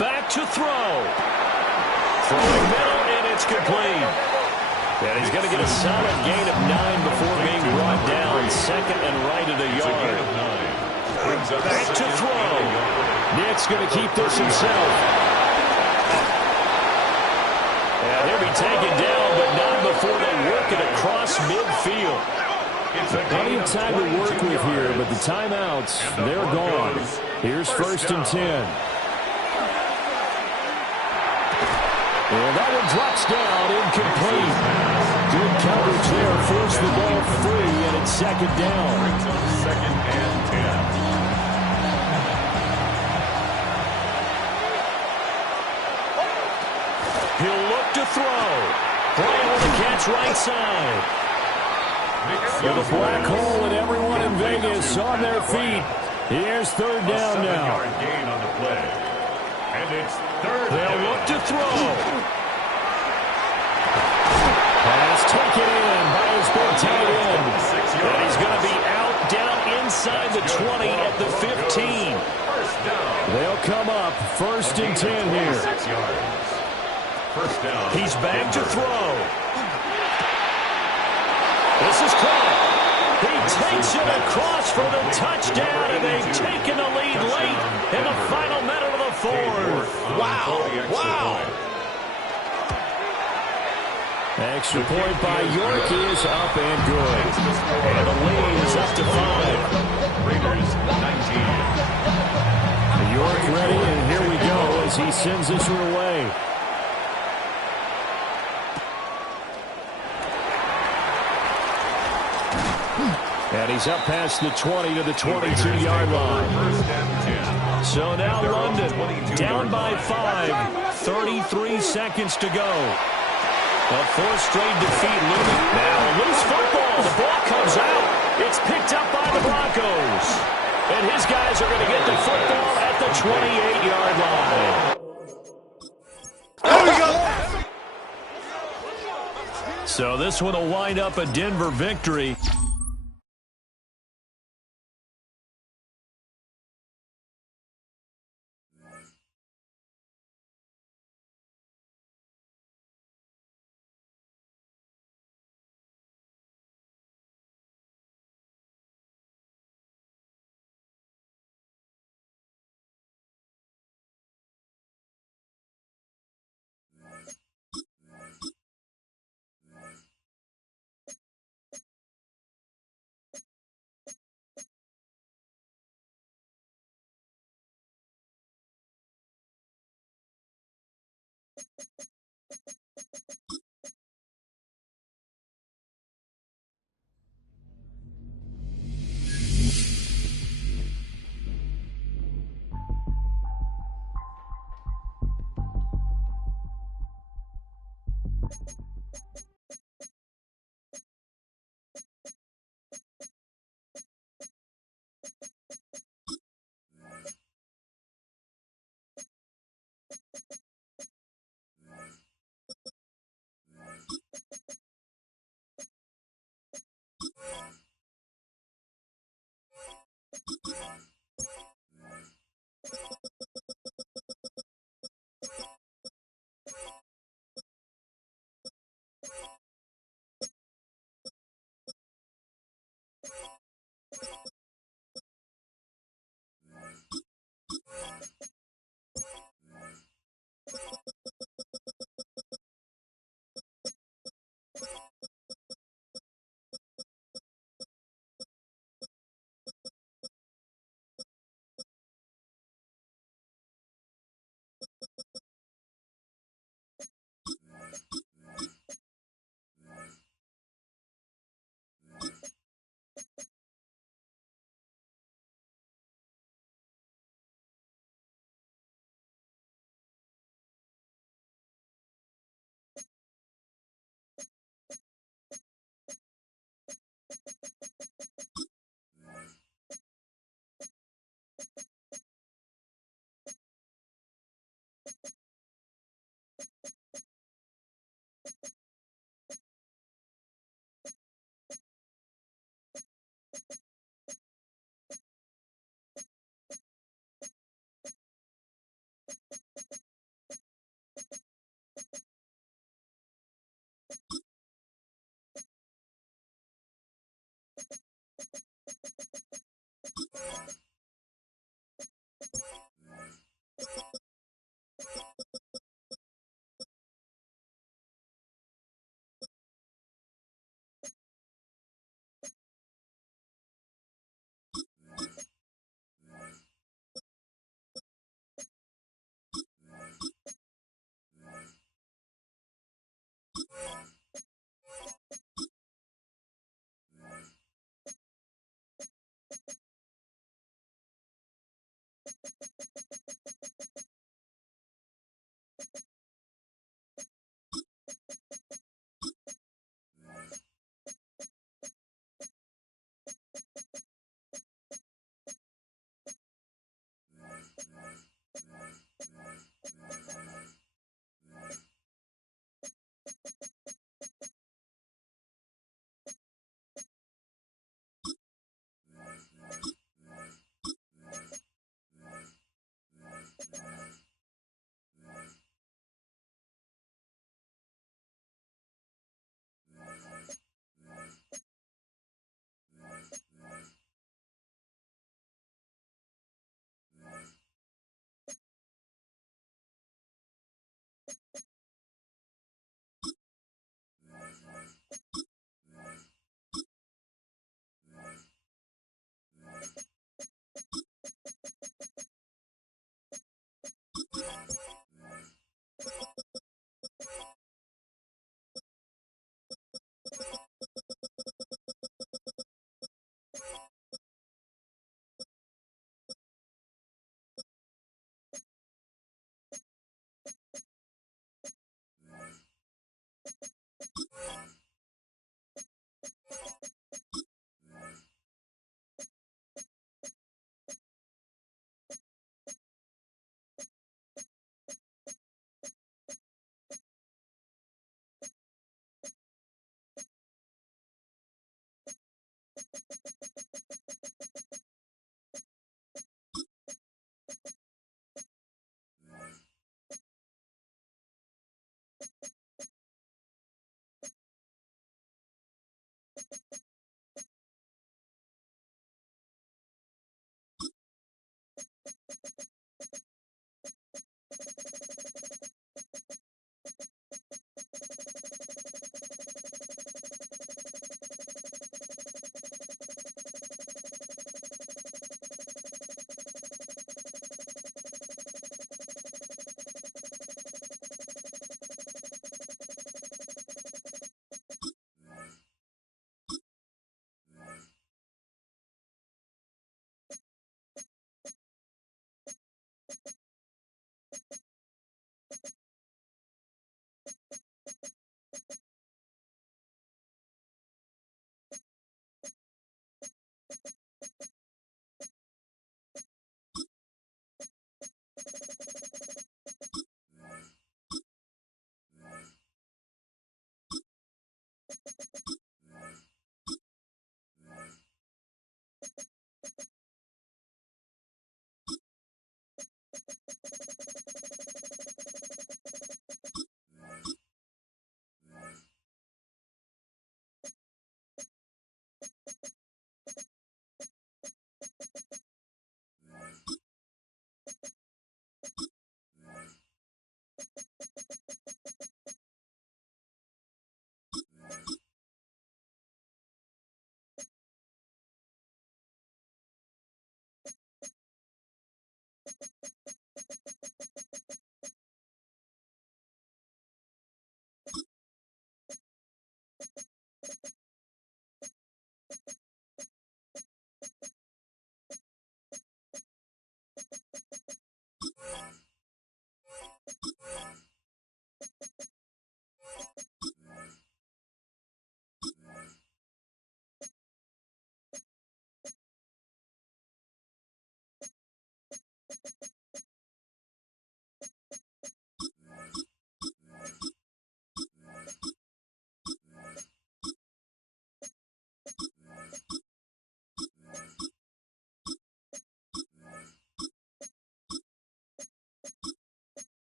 Back to throw. Throwing middle, and it's complete. And he's going to get a solid gain of 9 before being brought down. 2nd and right at a yard. Back to throw. Nick's going to keep this himself. And he'll be taken down, but not before they work it across midfield. Plenty of time to work with here, but the timeouts, they're gone. Here's 1st and 10. And that one drops down, incomplete. Good coverage there, force the ball free, and it's 2nd down. 2nd and 10. He'll look to throw. Bryant with a catch right side. With a black hole and everyone in Vegas on their feet. Here's 3rd down now. A 7-yard gain on the play. And it's 3rd. They'll look to throw. Pass taken in by his big tight end. And he's going to be out down inside the 20 at the 15. They'll come up 1st and 10 here. 6 yards. 1st down. He's back to throw. This is caught. He takes it across for the touchdown, and they've taken the lead late in the final minute of the 4th. Wow. Extra point by York is up and good. And the lead is up to 5. Raiders 19. York ready, and here we go as he sends this one away. And he's up past the 20 to the 22-yard line. So now London down by 5. 33 seconds to go. A 4th straight defeat looming. Now loose football. The ball comes out. It's picked up by the Broncos. And his guys are going to get the football at the 28-yard line. There we go. So this one will wind up a Denver victory.